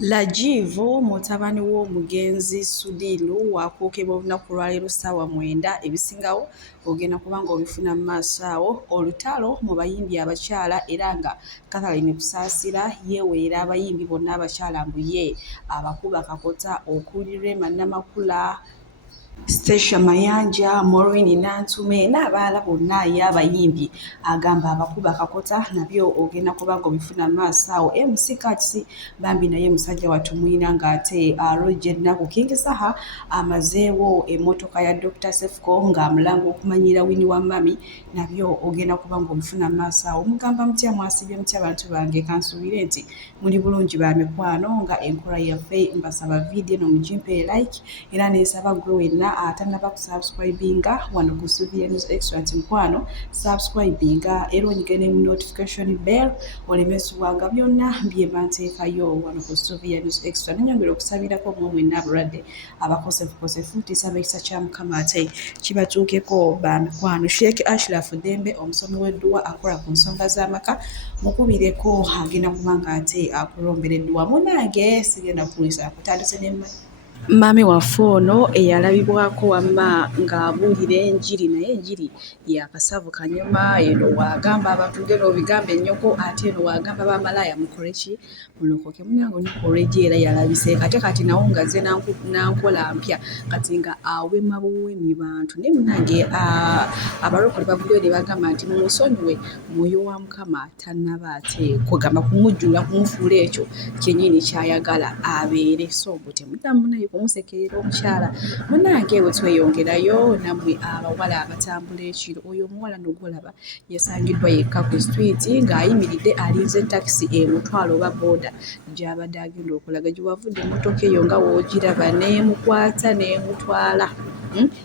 Lajivu mutabani w'omugenzi Sudiru wakuukibwa olunaku lwaleero ssaawa 9 ebisingawo ogenda kuba ng'obifuna mu maaso awo. Olutalo mu bayimbi abakyala era nga Catherine Kusaasira yeewerera abayimbi bonna abakyala mbu ye abakuba kakota okuli Rema Namakula, Stacia Mayanja, Maureen Nantume n'abalala bonna y'abayimbi agamba abakuba kakota nabyo ogenda kuba ng'obifuna maaso awo. MC Katsi bambi naye musajja watumuyina ng'ate Roger Naku King Saha amazeewo emmotoka ya Dr. Sefco ng'amulanga okumanyira Winnie Wamami nabyo ogenda kuba ng'obifuna maaso awo. Mugamba mutya mwasibye mutya bantu bange kansuubire nti muli bulungi ba mikwano nga enkola yaffe mbasaba vidiyo nomugimpe like era neesaba gwe wenna atanaba kusubscribinga wano ku Sylvia News Extra nti mukwano subscribinga era onyigene mu notification bell olemesubwanga byonna byemba nteekayo wano ku Sylvia News Extra. Nenyongera okusabirako mmwe mwenna abalwadde abakosefukosefu tisaba ekisa kya Mukama ate kibatuukeko ba mikwano. Sheikh Ashraf Dembe omusomi w'edduwa akola ku nsonga z'amaka mukubireko agenda kuba nga ate akulombera edduwa. Munnange sigenda kuwulisa kutandise ne Mami waffe ono eyalabibwako wamma ng'abuulira enjiri naye enjiri yakasavu kanyuma. Eno wagamba abantu ngeno obigambe ennyoko ate eno wagamba bamalaaya mukole ki mulokoke. Munnange onikoleji era yalabise kati nawo nga ze nankola mpya kati nga awema buwemi bantu naye munnange abalokole bavuliyo ne bagamba nti mumusonyiwe mwoyo wa Mukama tannaba ate kugamba kumujjula kumufuula ekyo kyennyini kyayagala abeere so bwe temuddamu naye kumusekerera omukyala. Munnange bwe tweyongerayo nammwe abawala abatambula ekiro oyo omuwala n'ogolaba yasangiddwa yekka ku street ng'ayimiridde alinze takisi emutwala oba booda gy'abadde agenda okulaga gyewavudde emmotoka eyo nga woogiraba n'emukwata n'emutwala.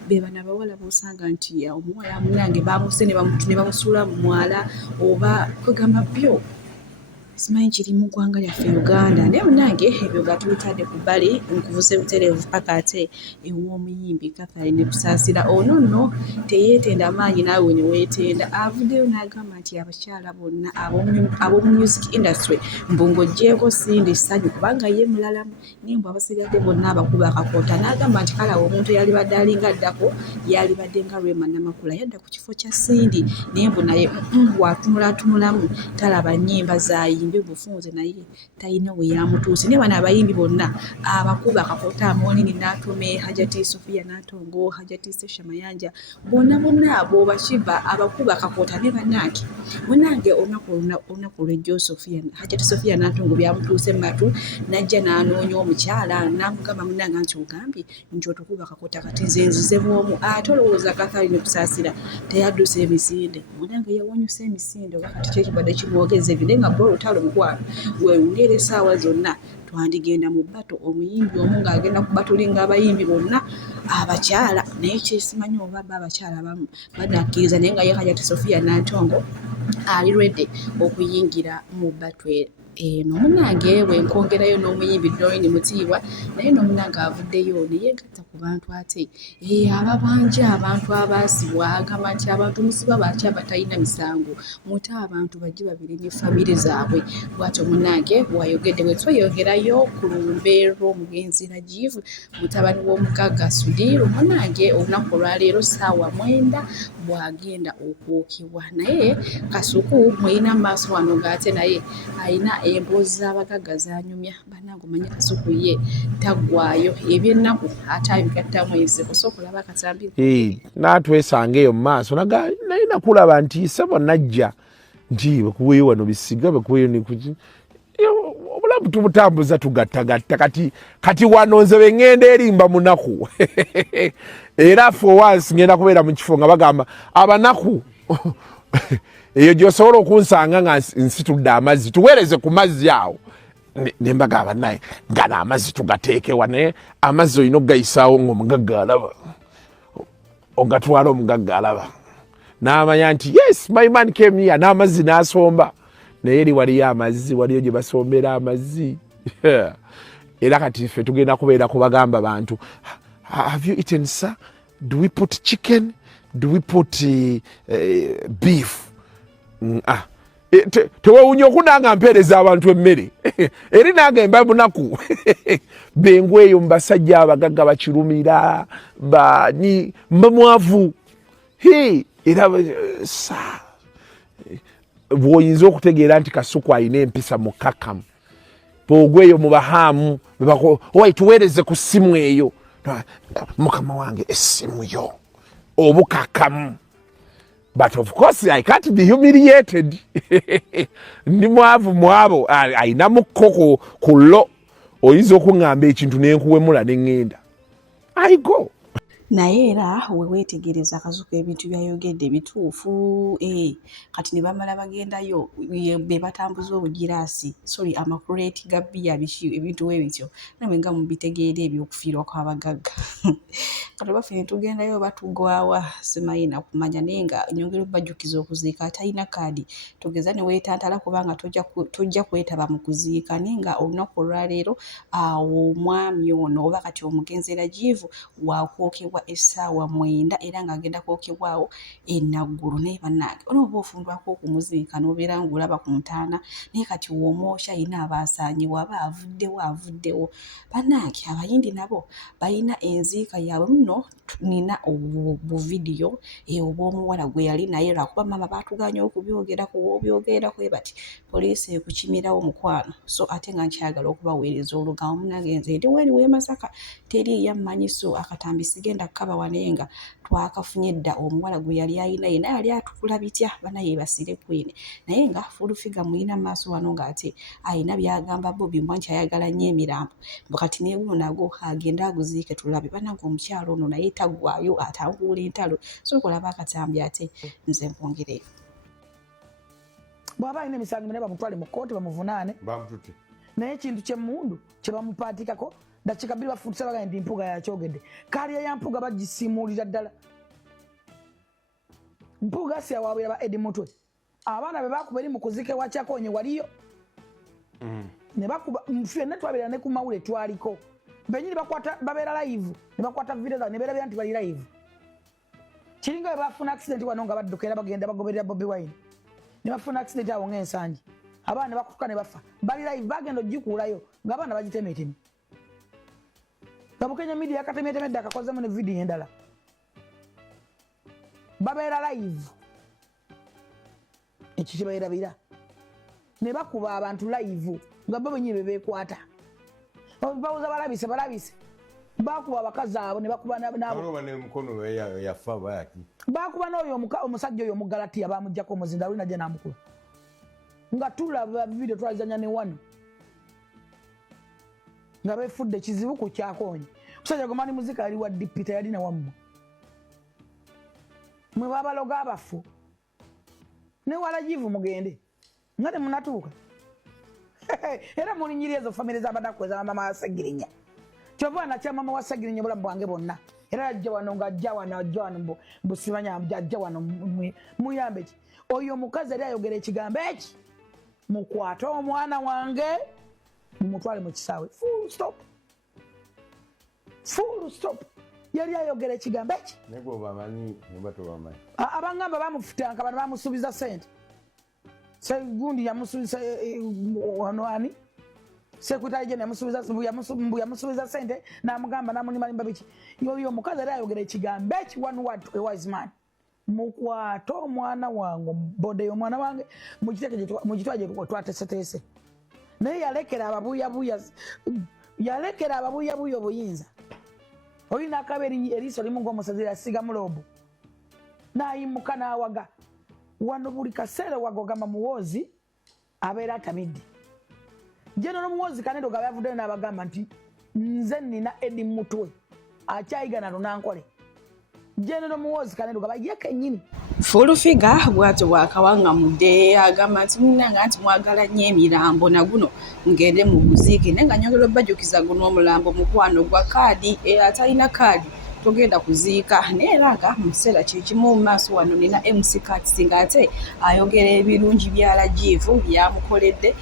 Be bano abawala b'osanga nti omuwala munnange baamuse ne bamusuula mu mwala oba kwegamba byo simanyi kiri mu ggwanga lyaffe Uganda naye munnange ebyo nga tubitadde ku bbali nkuvuse butereevu paka ate ew'omuyimbi Catherine Kusaasira ono nno teyeetenda amaanyi naawe ne weetenda avuddeyo n'agamba nti abakyala bonna ab'omu music industry mbu ng'oggyeko sindi ssanyu kubanga ye mulalamu naye mbu abasigadde bonna abakuba akakoota n'agamba nti kale awo omuntu eyalibadde alinga addako yalibadde nga Rema Namakula yadda ku kifo kya Sindi naye mbu naye watunulatunulamu talaba nnyimba zayimba bufunze naye talina we yamutuuse. Ne bano abayimbi bonna abakuba akakoota Maureen Nantume, Hajati Sofia Natongo, Hajati Stacia Mayanja bonna abo bakiba abakuba akakoota ne bannange munnange olunaku lw'ejjo Hajati Sofia Natongo byamutuuse matu najja n'anoonya omukyala n'amugamba munnange nti ogambye nti otukuba akakoota kati nze nzize bw'omu ate olowooza Catherine Kusaasira teyadduse emisinde munnange yawonyusa emisinde oba kati kyekibadde kimwogeza ebide nga bwe olutalo mukwano wewulira essaawa zonna twandigenda mu bbato omuyimbi omu ng'agenda ku batulinga abayimbi bonna abakyala naye kyesimanyi oba abakyala abamu banakkiriza naye nga ye Hajati Sofia Nantongo ali redde okuyingira mu bbato eno. Munnange bwenkongerayo n'omuyimbi Doreen Mutiibwa naye n'omunnange avuddeyo ne yeegatta ku bantu ate ababanja abantu abaasibwa agamba nti abantu musiba baki abatalina misango muta abantu bajje babiri ne famire zaabwe bw'atyo munnange bw'ayogedde. Bwe tweyongerayo ku lumbe lw'omugenzi Lajivu mutabani w'omugagga Sudiru munnange olunaku olwaleero ssaawa 9 bw'agenda okwokebwa naye Kasuku mweyina mu maaso wano ng'ate naye ayina emboozi z'abagagga zanyumya bannange omanye Kasuku ye taggwaayo eby'ennaku ate abigattamu enseko sooka olaba akatambi n'atwesanga eyo mu maaso naye nakulaba nti ssebo najja nti bekuweyo wano bisiga bekuweyo nikuki obulamu tubutambuza tugattagatta kati wano nze bengenda erimba munaku era for once ngenda kubeera mu kifo nga bagamba abanaku eyo gy'osobola okunsanga nga nsitudde amazzi tuweereze ku mazzi awo ne mbagamba naye gano amazzi tugateekewa naye amazzi olina okugayisaawo ng'omugagga alaba ogatwala omugagga alaba n'amanya nti yes my man came here n'amazzi n'asomba naye eri waliyo amazzi waliyo gye basombera amazzi era kati ffe tugenda kubeera kubagamba bantu have you eaten sir do we put chicken do we put beef tewewunya okunanga mpeereza abantu emmere eri nange mba bunaku bengwe eyo mubasajja abagagga bakirumira bani mbamwavu era bwoyinza okutegeera nti Kasuku alina empisa mukakamu bwogweyo mubahaamu owai tuweereze ku ssimu eyo mukama wange essimu yo obukakamu. But of course I can't be humiliated. Ndi mwavu mwabo aina mukoko kulo oyinza okuŋŋamba ekintu nenkuwemula neŋŋenda. I go. Naye era weweetegereza Kasuku ebintu byayogedde bituufu kati ne bamala bagendayo be batambuza obugiraasi amakuleeti ga bbiya ebintu ebityo namwe nga mubitegeera ebyokufiirwa kw'abagagga kati baffe ne tugendayo batugwawa simayina kumanya naye nga nyongera okubajjukiza okuziika atalina kaadi tugeza ne weetantala kubanga tojja kwetaba mu kuziika naye nga olunaku olwaleero awo omwami ono oba kati omugenzi Rajivu waakwokebwa essaawa 9 era ng'agenda kwokebwawo enaggulu naye bannange onooba ofundwako okumuziika n'obeera ng'olaba ku ntaana naye kati w'omwokya yina abaasaanyiwo aba avuddewo bannange abayindi nabo balina enziika yaabwe muno nina obuvidiyo obw'omuwala gwe yali naye lwakuba maama baatuganya okubyogerako w'obyogerako bati poliisi ekukimirawo mukwano so ate nga nkyagala okubaweereza olugambo munnange nze ndi weri w'e Masaka teri yammanyiso akatambi sigenda kaba wanenga twakafunye dda omuwala gwe yali ayina yena yali atukula bitya bana yeebasire kwene naye nga fulufiga muyina maaso wano ng'ate ayina byagamba Bobi Mbwanchi ayagala nnyo emirambo kati neeguno nago agenda aguziike tulabe bannange omukyalo ono naye taggwaayo atanguula entalo so kulaba akatambi ate nze nkwongereyo bw'aba alina emisango naye bamutwale mu kkooti bamuvunaane naye ekintu ky'emmundu kye bamupaatikako dakika 2 bafuutisa bagamba nti mpuga yakyogedde kaliya ya mpuga bagisimuulira ddala mpuga si yawaabwera ba Edi Mutwe abaana be bakuba eri mu kuziika ewa Kyakonye waliyo ne bakuba ffenna twabeera ne ku mawule twaliko benyini babeera live ne bakwata video ne beera nti bali live kiringa bwe bafuna accident wano nga badduka era bagenda bagoberera Bobi Wine ne bafuna accident awo ng'ensangi abaana ne bakutuka ne bafa bali live bagenda ogikuulayo ng'abaana bagitemeetemi Kabukenya media yakatemetemedde akakozemu ne video endala babeera live ekyo kibaerabira ne bakuba abantu live nga bo bennyini beekwata bawuza balabise bakuba abakazi abo ne bakuba nabo mukono yafa bayaki bakuba n'oyo omusajja oyo omugalatiya bamuggyako omuzinda alina gye n'amukula nga tulaba video twalizanya ne wano nga befudde kizibu ku Kyakonye kusajja gomani muzika ali wa dipita yalina wammwe mwe babaloga abafu ne Warajivu mugende nga temunatuuka era mulinyiri ezo famire z'abadakwe za mama wa Ssegirinya kyova nakya mama wa Ssegirinya bulamu bwange bonna era ajja wano ng'ajja wano mbusibanya ajja wano muyambe ki oyo omukazi yali ayogera ekigambo eki mukwate omwana wange mumutwale mu kisaawe full stop yali ayogera ekigambo eki nego bamanyi nebato bamanyi abangamba bamufutanka bano bamusuubiza sente segundi yamusuubiza wano ani sekutali je yamusuubiza sente n'amugamba n'amulimalimba biki yoyo omukazi yali ayogera ekigambo eki one word to a wise man mukwate omwana wange bode y'omwana wange mugitwa gye twateeseteese naye yalekera ababuuyabuuya obuyinza olina akaba eriiso limu ng'omusazi yasiga mulobo n'ayimuka n'awaga wano buli kaseera wagogamba muwoozi abeera atamidde jeno n'omuwoozi kanendo gaba yavuddeyo n'abagamba nti nze nina Edi Mutwe akyayiga na lunankole jeno n'omuwoozi kanendo gaba ye kennyini Fulufiga bw'atyo bwakawaŋŋamudde agamba nti munnanga nti mwagala nnyo emirambo naguno ngende mu buziike naye nga nyongera obbajjukiza guno omulambo mukwano gwa kaadi atalina kaadi togenda kuziika naye era nga mu kiseera kyekimu mu maaso wano nina MC Kats ng'ate ayogera ebirungi bya Rajivu byamukoledde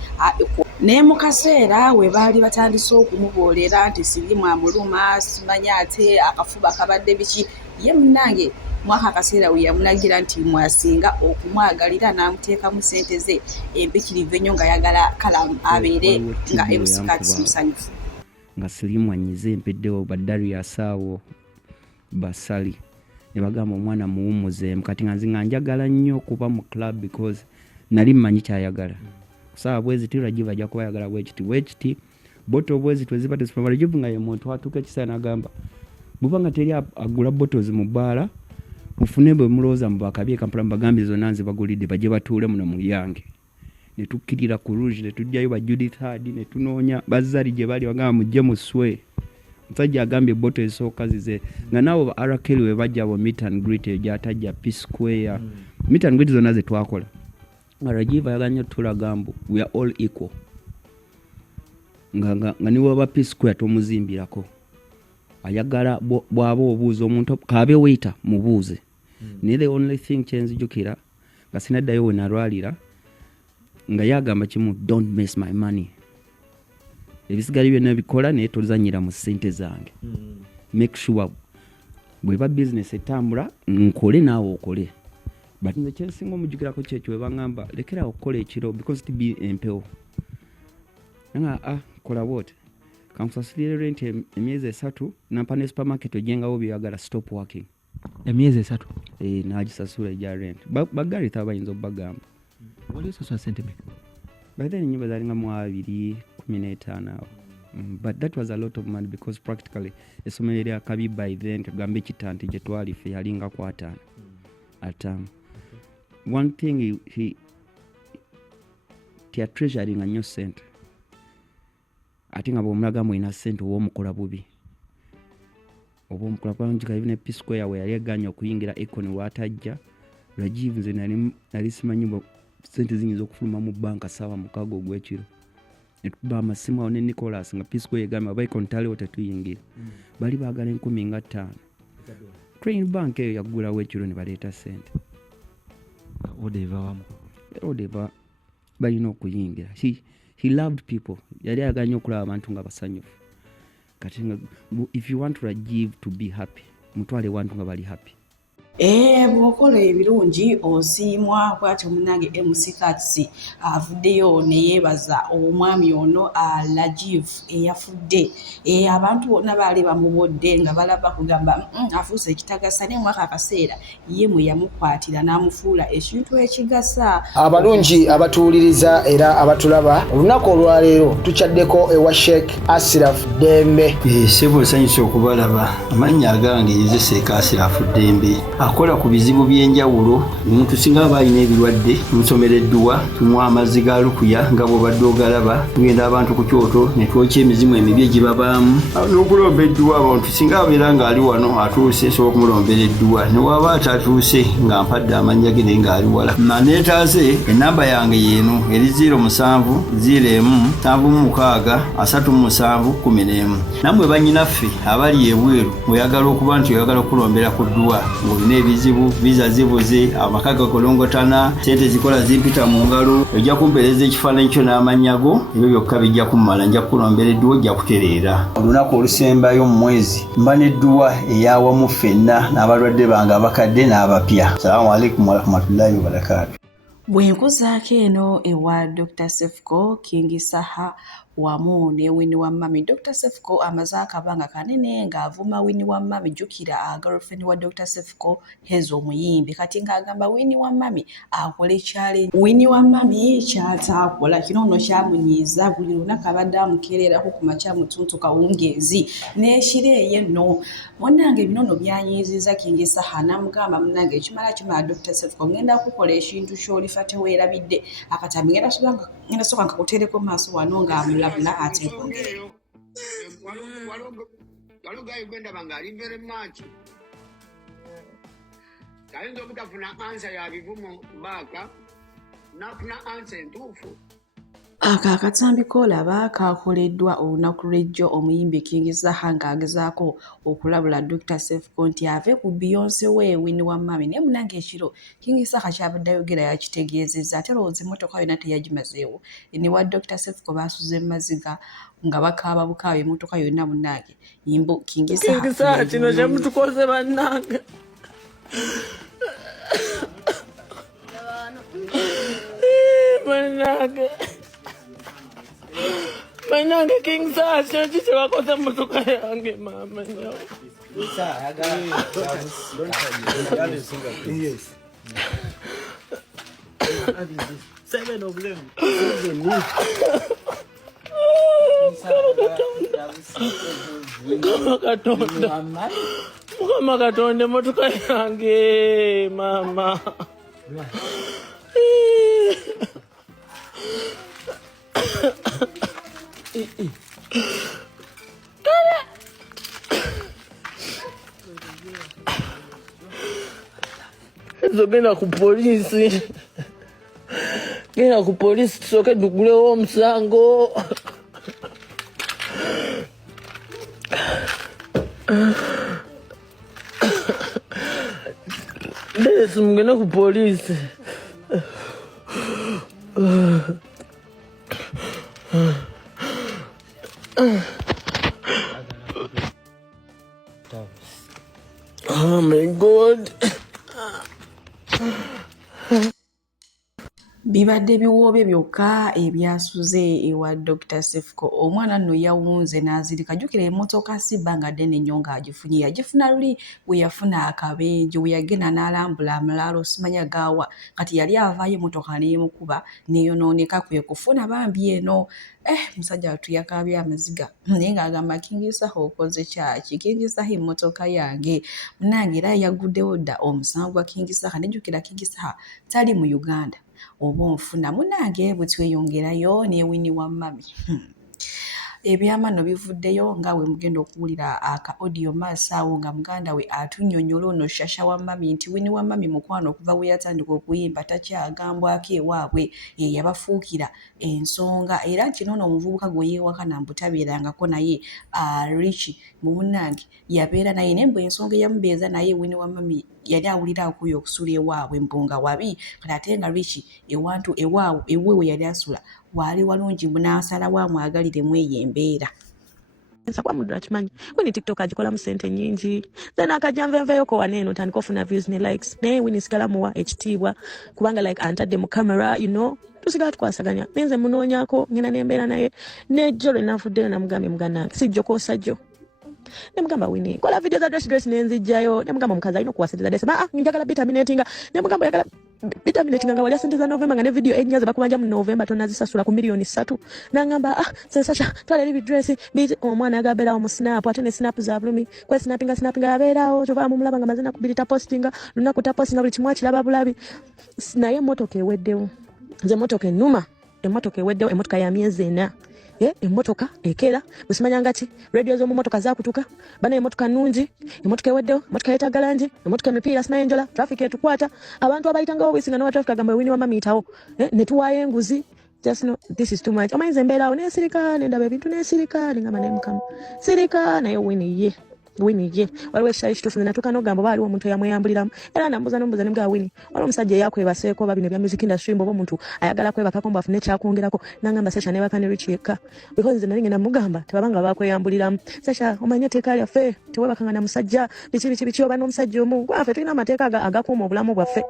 naye mu kaseera we baali batandise okumuboolera nti sirimu amuluma simanya ate akafuba kabadde biki ye munnange mwaka akaseera we yamulagira nti mwasinga okumwagalira n'amuteekamu ssente ze empikirivu ennyo nga yagala kalamu abeere nga MC Kats musanyufu. Nga Sirimu anyize empeddewo Badarius awo Basali ne bagamba omwana muwumuze kati nga nzinga njagala nnyo kuba mu club because nali mmanyi kyayagala. Kusaba bwezi tirajiva ajja kuba yagala wekiti boto bwezi twezipate supermarket nga ye muntu atuka ekisana agamba bubanga teri agula bottles mu bbaala mufune bwe mulooza mu bakabye Kampala mbagambi zonna nze bagulidde baje batuule muno mu yange. Ne tukkirira ku Rouge ne tujjayo ba Judith Hardy ne tunoonya bazali gye bali bagamba mujje muswe. Msajja agambye bottle esooka zize nga naawo Arakeli we bajja bo meet and greet ejyatajja P Square meet and greet zonna ze twakola. Rajiva yaganyo tulagambo we are all equal. Nga niwo ba P Square tomuzimbirako. Ayagala bwaba obuuza omuntu kabe waiter mubuuze. Ni the only thing kyenzijukira nga sinaddayo we nalwalira nga yagamba kimu don't mess my money. Ebisigali byonna bikola naye tozanyira mu ssente zange. Make sure bweba business etambula nkole naawe okole. But nze kyensinga omujjukirako kyekyo webangamba lekera okukola ekiro because tibi empewo. Nga kola wote. Kamusasulire rent emyezi 3 nampa ne supermarket ojengawo byagala stop working. Emyezi 3? Nagisasula ejja rent. Bagari tabayinza obagamba. Wali osasula ssente mmeka? By then nyumba zalinga mu 215 awo. But that was a lot of money because practically essomero lya Kabi by then tugambe kitanti gye twali fe yalinga ku 5 atamu. One thing he treasuring nnyo ssente. Ate nga bw'omulaga mwina ssente owomukola bubi. Oba omukola panjika even P Square we yali aganya okuyingira Econ watajja. Rajiv nze nali simanyi ssente zinyinza okufuluma mu banka sawa mukago ogw'ekiro. Netukuba amasimu awo ne Nicholas nga P Square egamba ba Econ taliwo tetuyingira. Bali baagala 10,500. Train bank eyo yaggulawo ekiro ne baleeta ssente. Odeva balina okuyingira. He loved people. Yali aganya okulaba abantu nga basanyufu. Kati if you want Rajiv to be happy, mutwale wantu nga bali happy. Bw'okola ebirungi osiimwa bw'atyo munnange MC Kats avuddeyo ne yeebaza omwami ono Rajiv eyafudde. Abantu bonna baali bamubodde nga balaba kugamba afuuse ekitagasa naye mwaka akaseera ye mwe yamukwatira n'amufuula ekintu ekigasa. Abalungi abatuwuliriza era abatulaba olunaku olwaleero tukyaddeko ewa Sheikh Ashraf Dembe. Sebo nsanyusa okubalaba amannya agange yeze Sheikh Ashraf Dembe. Akola ku bizibu by'enjawulo omuntu singa balina ebirwadde musomereddwa tumwa amazzi ga lukuya nga bw'obadde ogalaba tugenda abantu ku kyoto ne twokya emizimu emibi egibabaamu n'okulomba edduwa abantu singa abeera ng'ali wano atuuse sobola okumulombera edduwa ne waba atatuuse nga mpadde amannya ge naye ng'ali wala maneetaaze ennamba yange yeeno eri 0707363711 nammwe bannyinaffe abali ebweru oyagala okuba nti oyagala okulombera ku dduwa ng'olina ebizibu visa zibuze amaka gakolongotana sente zikola zimpita mu ngalo ojja kumpereza ekifaananyi kyo n'amanyago ebyo byokka bijja kummala nja kukulombera edduwa ojja kutereera olunaku olusembayo mu mwezi mba n'edduwa eyawamu ffenna n'abalwadde bange abakadde n'abapya. Salaamu alaikum warahmatullahi wabarakatuh. Bwenkuzaako eno ewa Dr. Sefco King Saha wamu ne Winnie Wamami. Dr. Sefco amaze akabanga kanene ng'avuma Winnie Wamami. Jjukira girlfriend wa Dr. Sefco Hezo omuyimbi kati ng'agamba Winnie Wamami akole challenge. Winnie Wamami ky'ataakola kino nno kyamunyiiza buli lunaku abadde amukeererako ku makya mutuntu kawungeezi n'ekiro yenno. Munnange bino byanyiiziza King Saha n'amugamba munnange ekimala Dr. Sefco ngenda kukola ekintu ky'olifa teweerabidde akatambi ngenda soka nkakuteereko maaso wano ng'amulabula ate nkongere. Galugayo gwenda banga ali very much. Kayinza obutafuna answer ya bivumu baaka nafuna answer entuufu. Akatambi kolaba kakoleddwa olunaku lw'ejjo omuyimbi King Saha ng'agezaako okulabula Dr. Sefco nti ave ku Beyonce we Winnie Wamami. Naye munnange ekiro King Saha kyabadde ayogera yakitegeezezza ate lowooza emmotoka yonna teyagimazeewo. Ne wa Dr. Sefco baasuze maziga nga bakaaba bukaawa emmotoka yonna munnange yimbo King Saha kino kyemutukoze bannange Manange King Sasha chiche wakosa motoka yange mama nyo. Yes. 7 of them. Mukama Katonda motoka yange mama. Genda ku polisi. Genda ku polisi tusoke tugulewo omusango. Desi mugende ku polisi. Oh my God. Bibadde biwoobe byokka ebyasuze ewa Dr. Sefco. Omwana nno yawunze n'azirika. Jjukira emmotoka si bbanga ddene nnyo ng'agifunye. Yagifuna luli bwe yafuna akabenje we yagenda n'alambula amalaalo simanya gaawa. Kati yali avaayo emmotoka n'emukuba n'eyonooneka kwe kufuna bambi eno. Musajja watu yakaabye amaziga naye ng'agamba King Saha okoze kyaki? King Saha emmotoka yange. Munnange era yaguddewo dda omusango gwa King Saha. Nejjukira King Saha tali mu Uganda. Oba onfuna munnange bwe tweyongerayo ne Winnie wa Mami. Ebyama bivuddeyo nga we mugenda okuwulira aka audio maaso awo nga muganda we atunnyonnyola ono Shasha wa Mami nti Winnie wa Mami mukwano okuva we yatandika okuyimba takyagambwako ewaabwe ye yabafuukira ensonga era nti n'ono omuvubuka gwe yeewakana mbu tabeerangako naye Rich mu munnange yabeera naye naye mbu ensonga eyamubeeza naye Winnie wa Mami yali awulira akuyo okusula ewaabwe mbunga wabi kati ate nga Rich ewantu ewe we yali asula wali walungi munasalawo amwagaliremu eyo embeera. Nsakwa mudura kimanyi Winnie TikTok agikola mu sente nyingi then akajja nvenveyo ko waneeno tandika ofuna views ne likes naye Winnie sigala muwa ekitiibwa kubanga like antadde mu camera tusigala tukwasaganya nenze munoonyako ngenda nembeera naye nejjo lwe nafuddeyo namugambye mugannange sijjo kosajjo nemugamba Winnie kola video za dress nenzijjayo nemugamba omukazi alina okuwasiriza dress njagala vitaminatinga nemugamba oyagala vitaminatinga nga wali asenteza November nga ne video ennya ze bakubanja mu November tonazisasula ku million 3 nangamba Sasha twala libi dress biti omwana yagabeerawo mu snap ate ne snap za bulumi kwe snappinga yabeerawo kyova mumulaba nga mazina kubirita postinga lunaku ta postinga buli kimu akiraba bulabi naye emmotoka eweddewo nze emmotoka ennuma emmotoka eweddewo emmotoka ya myezi 4 emmotoka ekera busimanyanga ki radio zo mu motoka zakutuka bana emmotoka nnungi emmotoka eweddewo emmotoka yeetaaga langi emmotoka emipiira sinayenjola traffic etukwata abantu abayitangawo bwisinga n'owa traffic agamba Winnie wa Mami itawo ne tuwaayo enguzi just no this is too much omanyiza embeerawo neesirika nendaba ebintu neesirika nengamba naye mukama sirika naye Winnie waliwo ekitali kituufu natuuka n'ogamba oba waliwo omuntu eyamweyambuliramu era nambuuza ne Winnie waliwo omusajja eyakwebaseeko oba bino ebya music industry mbu oba omuntu ayagala kwebakako mbu afune ekyakwongerako nangamba Sasha nebaka ne Rich yekka because nze nali ngenda mugamba tebabanga bakweyambuliramu Sasha omanye etteeka lyaffe tewebakanga na musajja biki oba n'omusajja omu gwaffe tulina amateeka agakuuma obulamu bwaffe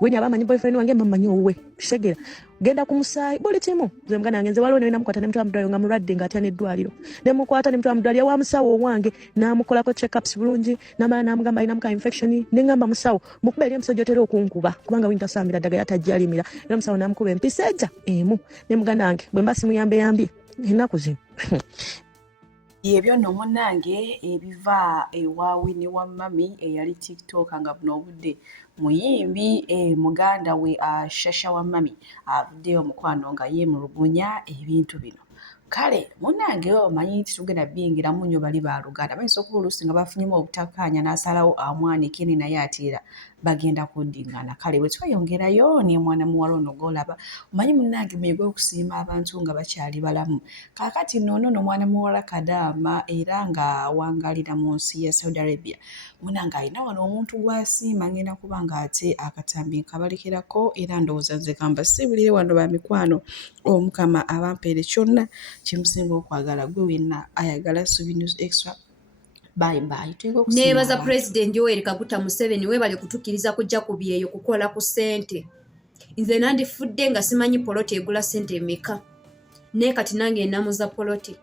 Winnie aba amanyi boyfriend wange mbamanyi owuwe kitegera genda ku musaayi buli kimu nze muganda wange nze waliwo ne namukwata ne mutwala mu ddwaliro nga mulwadde ng'atya n'eddwaliro ne mukwata ne mutwala mu ddwaliro wa musawo owange n'amukolako check-ups bulungi n'amala n'amugamba alina muka infection ne ngamba musawo mukuba eri emusajja otera okunkuba kubanga Winnie tasambira ddagala yatajja alimira era musawo n'amukuba empisa ejja emu ne muganda wange bwe mba simuyambeyambye ennaku zino Ebyo nno munnange ebiva ewa Winnie wa Mami eyali TikTok nga buno obudde muyimbi muganda we Shasha wa Mami avuddeyo omukwano nga yeemulugunya ebintu bino. Kale munnange omanyi nti tugenda bingiramu nnyo bali baluganda bayinza okuba oluusi nga bafunyemu obutakkaanya n'asalawo amwanike ne naye ate bagenda kuddingana. Kale bwe tweyongerayo ne mwana muwala ono gw'olaba omanyi munnange muyige okusiima abantu nga bakyali balamu. Kaakati nno mwana muwala Kadaama era nga awangalira mu nsi ya Saudi Arabia munnange alina wano omuntu gw'asiima ngenda kuba nga ate akatambi nkabalekerako era ndowooza nze kamba sibulire wano ba mikwano omukama abampeere kyonna kimusinga okwagala gwe wenna ayagala Subi News Extra bye bye. Nebaza President Yoweri Kaguta Museveni webale kutukiriza kujja kubyeyo kukola ku ssente. Nze nandifudde nga simanyi poloti egula ssente emeka. Ne kati nange enamuza poloti.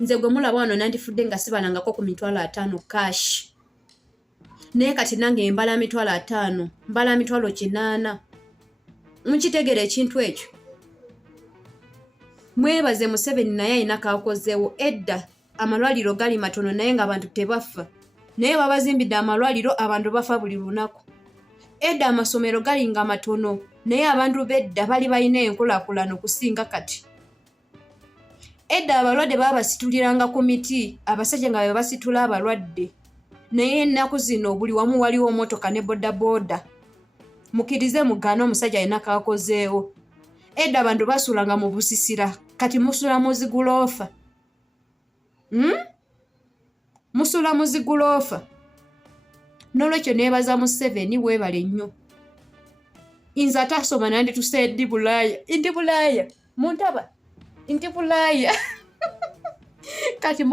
Nze gwe mulaba wano nandifudde nga sibalangako ku mitwalo 5 cash. Ne kati nange mbala mitwalo 5, mbala mitwalo 8. Mukitegere ekintu ekyo. Mwebaze Museveni naye ayina kakozeewo edda amalwaliro gali matono naye nga abantu tebafa. Naye babazimbidde amalwaliro abantu bafa buli lunaku. Edda amasomero gali nga matono naye abantu bedda bali balina enkulaakulano kusinga kati. Edda abalwadde babasituliranga ku miti, abasajja nga babasitula abalwadde. Naye ennaku zino buli wamu waliwo motoka ne bodaboda. Mukirize mugana omusajja alina kakozeewo. Edda abantu basulanga mu busisira, kati musula mu ziguloofa. Musula mu ziguloofa. Nolwekyo neebaza Museveni weebale nnyo. Inza atasoma nandi tuse ndi Bulaaya. Muntaba. Ndi Bulaaya. Kati